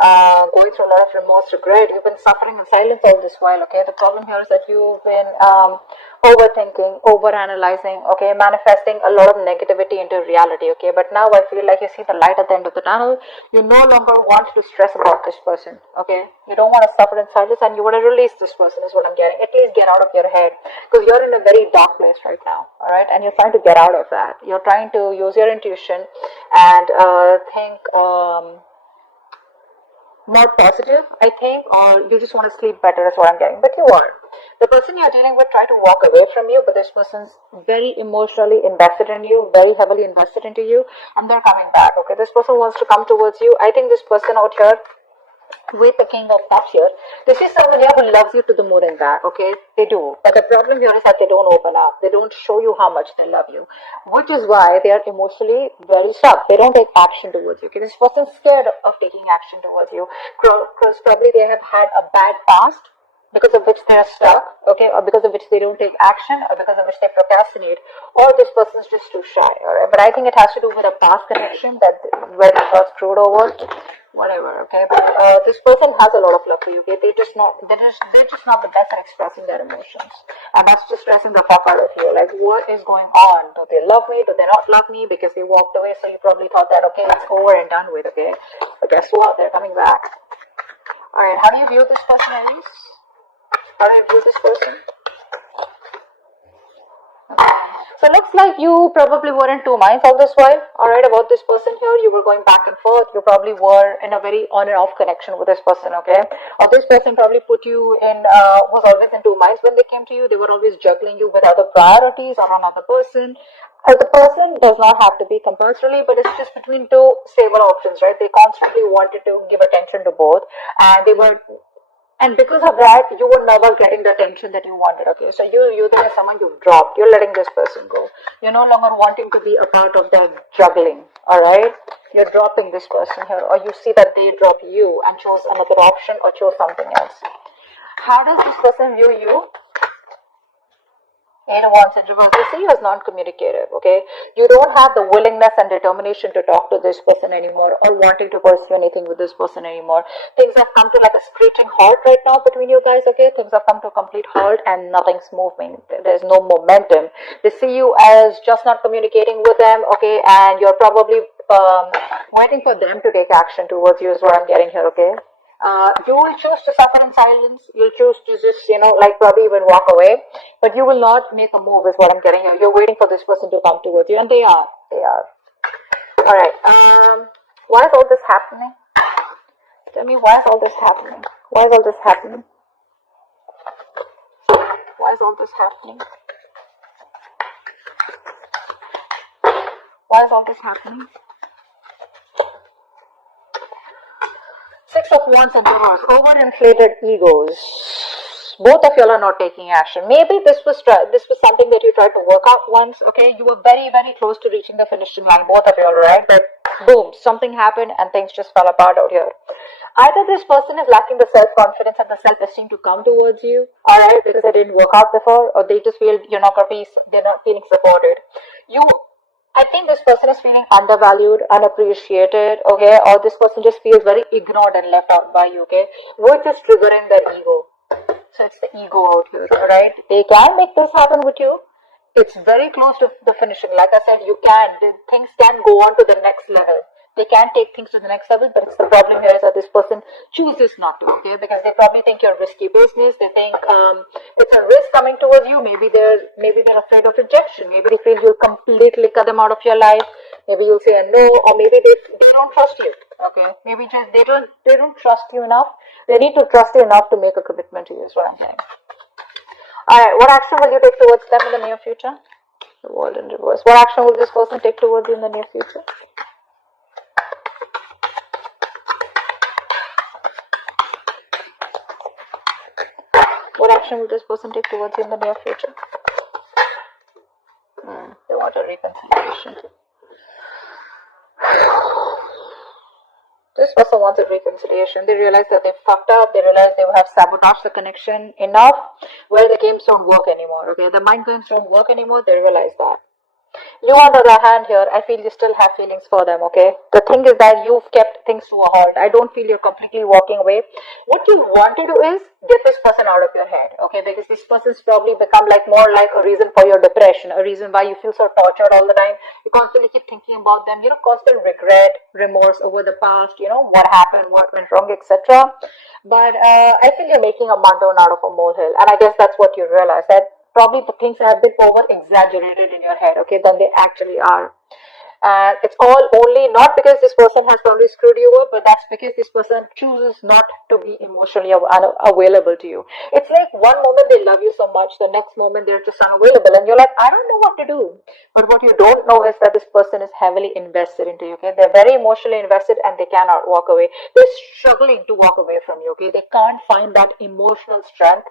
going through a lot of remorse, regret. You've been suffering in silence all this while, okay? The problem here is that you've been overthinking, overanalyzing, okay, manifesting a lot of negativity into reality, okay? But now I feel like you see the light at the end of the tunnel. You no longer want to stress about this person, okay? You don't want to suffer in silence, and you want to release this person, is what I'm getting. At least get out of your head, because you're in a very dark place right now, all right? And you're trying to get out of that. You're trying to use your intuition and think more positive, I think, or you just want to sleep better, is what I'm getting. But you are. The person you're dealing with try to walk away from you, but this person's very emotionally invested in you, very heavily invested into you, and they're coming back, okay? This person wants to come towards you. I think this person out here with the King of Cups here, this is someone here who loves you to the moon and back, okay? They do. But the problem here is that they don't open up. They don't show you how much they love you, which is why they are emotionally very stuck. They don't take action towards you, okay? This person's scared of taking action towards you because probably they have had a bad past, because of which they are stuck, okay, or because of which they don't take action, or because of which they procrastinate, or this person's just too shy, alright? But I think it has to do with a past connection that where they got screwed over, whatever, okay? But this person has a lot of love for you, okay? They're just not the best at expressing their emotions, and that's just stressing the fuck out of you. Like, what is going on? Do they love me? Do they not love me? Because they walked away, so you probably thought that, okay, it's over and done with, okay? But guess what? They're coming back. Alright, how do you view this person, Aries? How do you view this person? So it looks like you probably were in two minds all this while, alright, about this person here. You were going back and forth. You probably were in a very on and off connection with this person, okay? Or this person probably put you in, was always in two minds when they came to you. They were always juggling you with other priorities or another person. The person does not have to be compulsorily, but it's just between two stable options, right? They constantly wanted to give attention to both, and because of that, you were never getting the attention that you wanted, okay? So you there is someone you've dropped. You're letting this person go. You're no longer wanting to be a part of the juggling, alright? You're dropping this person here, or you see that they drop you and chose another option or chose something else. How does this person view you? Eight of Wands in reverse. They see you as non-communicative, okay? You don't have the willingness and determination to talk to this person anymore, or wanting to pursue anything with this person anymore. Things have come to like a screeching halt right now between you guys, okay? Things have come to a complete halt and nothing's moving. There's no momentum. They see you as just not communicating with them, okay? And you're probably waiting for them to take action towards you, is what I'm getting here, okay? You will choose to suffer in silence. You'll choose to just, like probably even walk away. But you will not make a move, is what I'm getting here. You're waiting for this person to come towards you, and they are. They are. Alright, why is all this happening? Tell me, why is all this happening? Why is all this happening? Why is all this happening? Why is all this happening? Six of Wands and Taurus, overinflated egos. Both of y'all are not taking action. Maybe this was something that you tried to work out once, okay? You were very, very close to reaching the finishing line, both of y'all, right? But boom, something happened and things just fell apart out here. Either this person is lacking the self-confidence and the self-esteem to come towards you, alright, because they didn't work out before, or they just feel they're not feeling supported. I think this person is feeling undervalued, unappreciated, okay? Or this person just feels very ignored and left out by you, okay? Which is triggering their ego. So it's the ego out here, alright? They can make this happen with you. It's very close to the finishing. Like I said, things can go on to the next level. They can take things to the next level, but it's the problem here is that this person chooses not to, okay? Because they probably think you're risky business. They think it's a risk coming towards you. Maybe they're afraid of rejection. Maybe they feel you'll completely cut them out of your life. Maybe you'll say a no, or maybe they don't trust you, okay? Maybe just they don't trust you enough. They need to trust you enough to make a commitment to you, is what I'm saying. Alright, what action will you take towards them in the near future? The World in reverse. What action will this person take towards you in the near future? What action will this person take towards you in the near future? They want a reconciliation. This person wants a reconciliation. They realize that they fucked up. They realize they have sabotaged the connection enough where the games don't work anymore. Okay, the mind games don't work anymore. They realize that. You, on the other hand, here, I feel you still have feelings for them, okay? The thing is that you've kept things to a halt. I don't feel you're completely walking away. What you want to do is get this person out of your head, okay? Because this person's probably become like more like a reason for your depression, a reason why you feel so tortured all the time. You constantly keep thinking about them, constant regret, remorse over the past, what happened, what went wrong, etc. But I feel you're making a mountain out of a molehill, and I guess that's what you realize, that probably the things have been over exaggerated in your head, okay, than they actually are. And it's all only not because this person has probably screwed you up, but that's because this person chooses not to be emotionally available to you. It's like one moment they love you so much, the next moment they're just unavailable, and you're like, I don't know what to do. But what you don't know is that this person is heavily invested into you, okay? They're very emotionally invested and they cannot walk away. They're struggling to walk away from you, okay? They can't find that emotional strength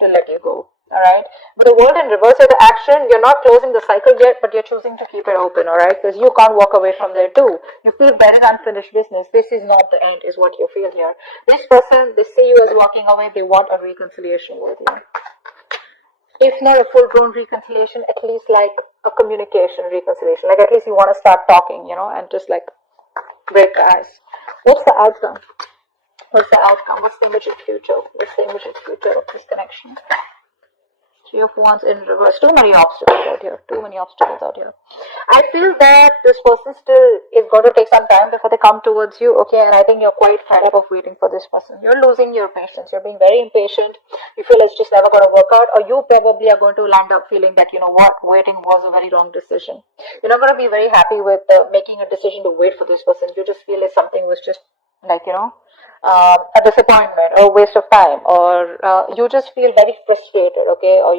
to let you go. Alright, but the world in reverse is the action. You're not closing the cycle yet, but you're choosing to keep it open, alright, because you can't walk away from there too. You feel there is unfinished business. This is not the end, is what you feel here. This person, they see you as walking away, they want a reconciliation with you. If not a full-blown reconciliation, at least like a communication reconciliation. Like at least you want to start talking, and just like break the ice. What's the outcome? What's the outcome? What's the immediate future? What's the immediate future of this connection? Three of Wands in reverse. Too many obstacles out here. Too many obstacles out here. I feel that this person still is going to take some time before they come towards you, okay? And I think you're quite fed up of waiting for this person. You're losing your patience. You're being very impatient. You feel it's just never going to work out, or you probably are going to land up feeling that, waiting was a very wrong decision. You're not going to be very happy with making a decision to wait for this person. You just feel like something was just like, a disappointment or a waste of time, or you just feel very frustrated, okay, or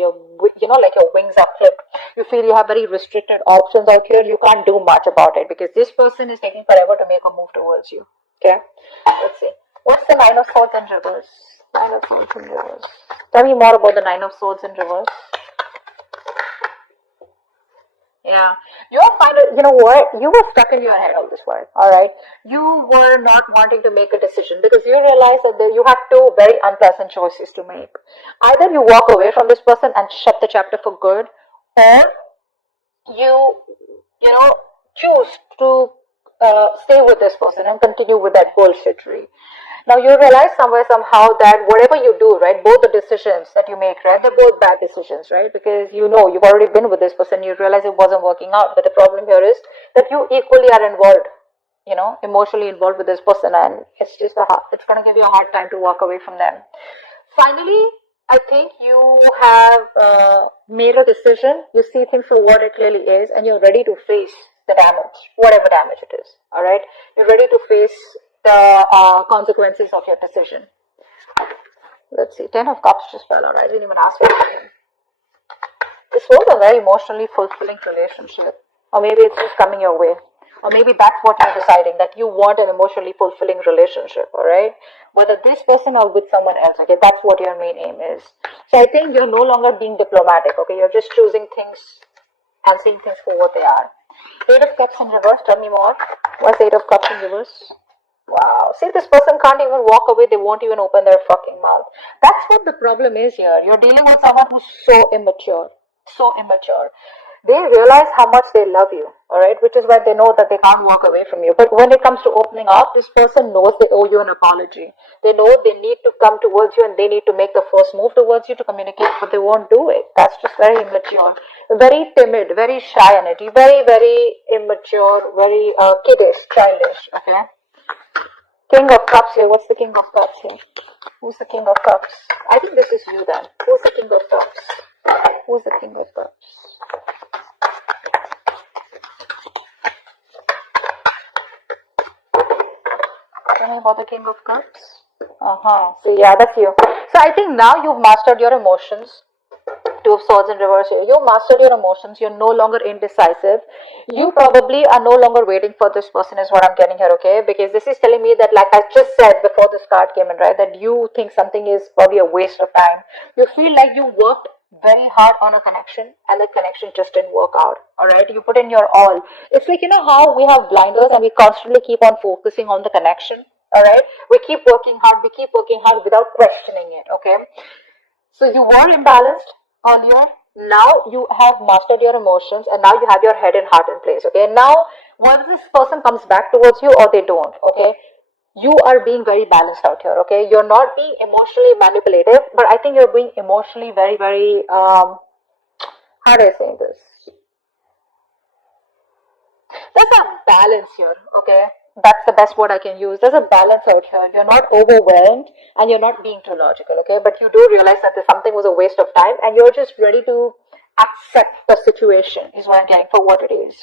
like your wings are clipped. You feel you have very restricted options out here. You can't do much about it because this person is taking forever to make a move towards you. Okay, let's see. What's the Nine of Swords in reverse? Nine of Swords in reverse. Tell me more about the Nine of Swords in reverse. Yeah, you know what? You were stuck in your head all this while, alright? You were not wanting to make a decision because you realized that you had two very unpleasant choices to make. Either you walk away from this person and shut the chapter for good, or choose to stay with this person and continue with that bullshittery. Now you realize somewhere somehow that whatever you do, right, both the decisions that you make, right, they're both bad decisions, right? Because you've already been with this person, you realize it wasn't working out. But the problem here is that you equally are involved, emotionally involved with this person, and it's going to give you a hard time to walk away from them. Finally, I think you have made a decision. You see things for what it really is, and you're ready to face the damage, whatever damage it is. All right, you're ready to face the consequences of your decision. Let's see, 10 of Cups just fell out. I didn't even ask for it. This was a very emotionally fulfilling relationship, or maybe it's just coming your way, or maybe that's what you're deciding, that you want an emotionally fulfilling relationship. All right, whether this person or with someone else, okay, that's what your main aim is. So I think you're no longer being diplomatic, okay, you're just choosing things and seeing things for what they are. 8 of Cups in reverse, tell me more. What's 8 of Cups in reverse? Wow, see, this person can't even walk away, they won't even open their fucking mouth. That's what the problem is here. You're dealing with someone who's so immature. So immature. They realize how much they love you, alright, which is why they know that they can't walk away from you. But when it comes to opening up, this person knows they owe you an apology. They know they need to come towards you and they need to make the first move towards you to communicate, but they won't do it. That's just very immature. Very timid, very shy energy, very, very immature, very kiddish, childish, okay? King of Cups here. What's the King of Cups here? Who's the King of Cups? I think this is you then. Who's the King of Cups? Who's the King of Cups? Tell me about the King of Cups. So yeah, that's you. So I think now you've mastered your emotions. 2 of Swords in reverse here. You mastered your emotions. You're no longer indecisive. You probably are no longer waiting for this person, is what I'm getting here, okay? Because this is telling me that, like I just said before this card came in, right, that you think something is probably a waste of time. You feel like you worked very hard on a connection and the connection just didn't work out, alright? You put in your all. It's like, how we have blinders and we constantly keep on focusing on the connection, alright? We keep working hard without questioning it, okay? So you were imbalanced earlier, Now you have mastered your emotions, and now you have your head and heart in place. Okay, now whether this person comes back towards you or they don't, okay, you are being very balanced out here. Okay, you're not being emotionally manipulative, but I think you're being emotionally very, very how do I say this? There's a balance here, okay? That's the best word I can use. There's a balance out here. You're not overwhelmed and you're not being too logical, okay? But you do realize that this something was a waste of time and you're just ready to accept the situation, is what I'm getting for what it is.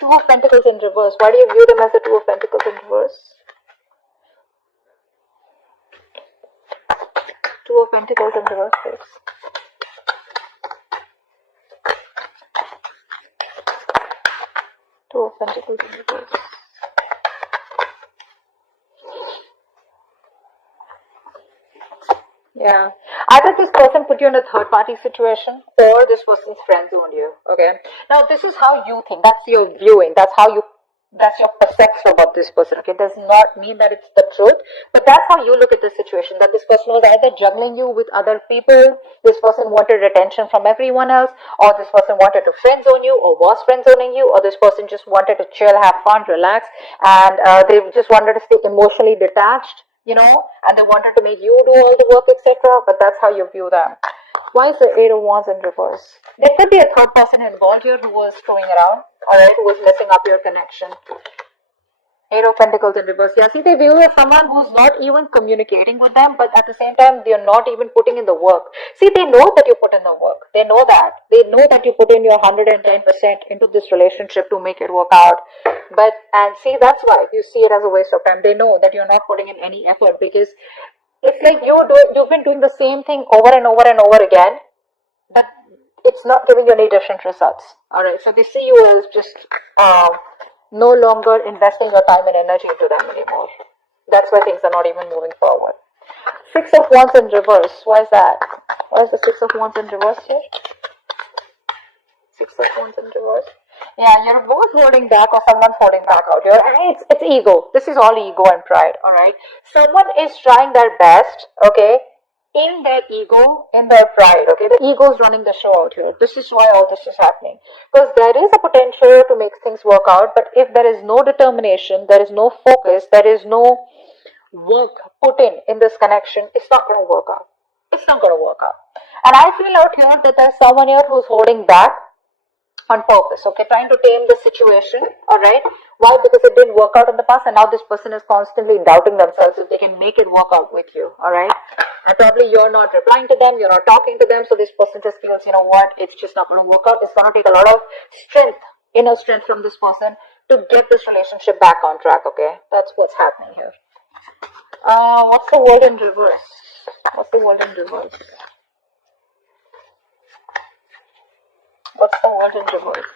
Two of Pentacles in reverse. Why do you view them as the Two of Pentacles in reverse? Two of Pentacles in reverse, please. Two of Pentacles in reverse. Yeah. Either this person put you in a third party situation or this person's friend zoned you. Okay. Now this is how you think. That's your viewing. That's your perception about this person. Okay. Does not mean that it's the truth, but that's how you look at the situation. That this person was either juggling you with other people, this person wanted attention from everyone else, or this person wanted to friend zone you, or was friend zoning you, or this person just wanted to chill, have fun, relax, and they just wanted to stay emotionally detached, and they wanted to make you do all the work, etc. But that's how you view them. Why is the Eight of Wands in reverse? There could be a third person involved here who was screwing around, alright, who was messing up your connection. Eight of Pentacles in reverse. Yeah, see, they view you as someone who's not even communicating with them, but at the same time, they're not even putting in the work. See, they know that you put in the work. They know that. They know that you put in your 110% into this relationship to make it work out. And see, that's why you see it as a waste of time. They know that you're not putting in any effort because it's like you've been doing the same thing over and over and over again, but it's not giving you any different results. Alright, so they see you as just no longer investing your time and energy into them anymore. That's why things are not even moving forward. Six of Wands in reverse. Why is that? Why is the Six of Wands in reverse here? Six of Wands in reverse. Yeah, you're both holding back or someone's holding back out here. And it's ego. This is all ego and pride, alright? Someone is trying their best, okay, in their ego, in their pride, okay? The ego is running the show out here. This is why all this is happening. Because there is a potential to make things work out, but if there is no determination, there is no focus, there is no work put in this connection, it's not going to work out. It's not going to work out. And I feel out here that there's someone here who's holding back on purpose, okay, trying to tame the situation, alright? Why? Because it didn't work out in the past and now this person is constantly doubting themselves if they can make it work out with you, alright? And probably you're not replying to them, you're not talking to them, so this person just feels, you know what, it's just not going to work out. It's going to take a lot of strength, inner strength from this person to get this relationship back on track, okay? That's what's happening here. What's the World in reverse? What's the World in reverse? What's the World in reverse?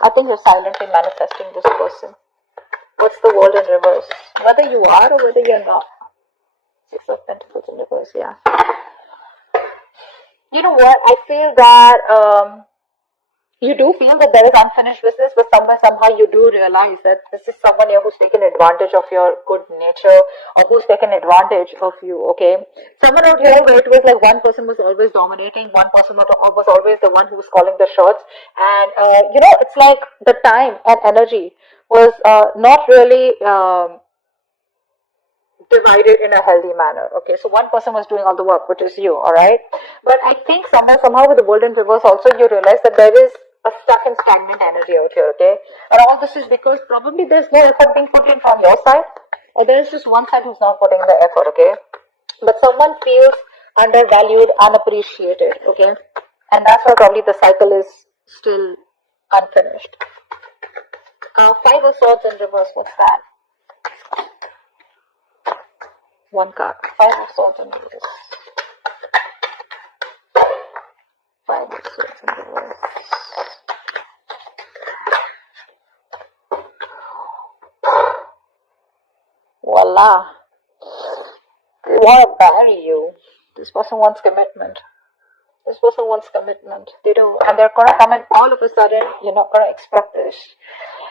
I think you're silently manifesting this person. What's the World in reverse? Whether you are or whether you're not. Six of Pentacles in reverse, yeah. You know what? I feel that you do feel that there is unfinished business, but somehow you do realize that this is someone here who's taken advantage of your good nature or who's taken advantage of you, okay? Someone out here where it was like one person was always dominating, one person was always the one who was calling the shots, and it's like the time and energy was not really divided in a healthy manner, okay? So one person was doing all the work, which is you, alright? But I think somehow with the World in reverse also you realize that there is a stuck and stagnant energy out here, okay? And all this is because probably there's no effort being put in from your side, or there is just one side who's not putting the effort, okay? But someone feels undervalued, unappreciated, okay? And that's why probably the cycle is still unfinished. Five of Swords in reverse, what's that? One card. Five of Swords in reverse. Five of Swords in reverse. Voila. They want to marry you. This person wants commitment. This person wants commitment. They do. And they're going to come in all of a sudden. You're not going to expect this.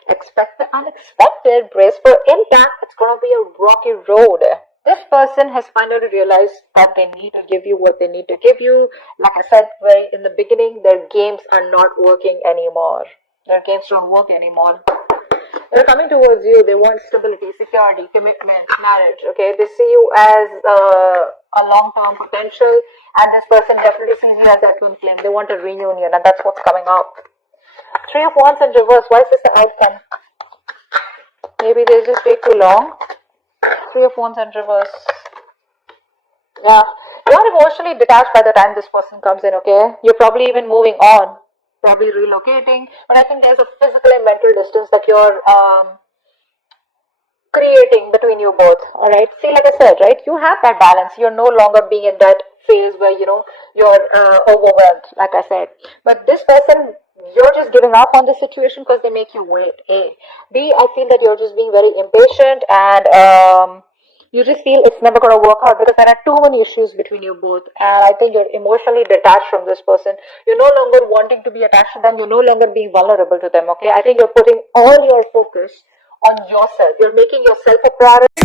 Expect the unexpected. Brace for impact. It's going to be a rocky road. This person has finally realized that they need to give you what they need to give you. Like I said very in the beginning, their games are not working anymore. Their games don't work anymore. They're coming towards you. They want stability, security, commitment, marriage. Okay, they see you as a long-term potential, and this person definitely sees you as that twin flame. They want a reunion, and that's what's coming up. Three of Wands in reverse. Why is this the outcome? Maybe they just take too long. Three of Wands in reverse. Yeah, you are emotionally detached by the time this person comes in. Okay, you're probably even moving on, probably relocating, but I think there's a physical and mental distance that you're creating between you both. All right, see, like I said, right, you have that balance. You're no longer being in that phase where you're overwhelmed, like I said. But this person, you're just giving up on the situation because they make you wait. A. B, I feel that you're just being very impatient, and you just feel it's never going to work out because there are too many issues between you both. And I think you're emotionally detached from this person. You're no longer wanting to be attached to them. You're no longer being vulnerable to them. Okay, I think you're putting all your focus on yourself. You're making yourself a priority.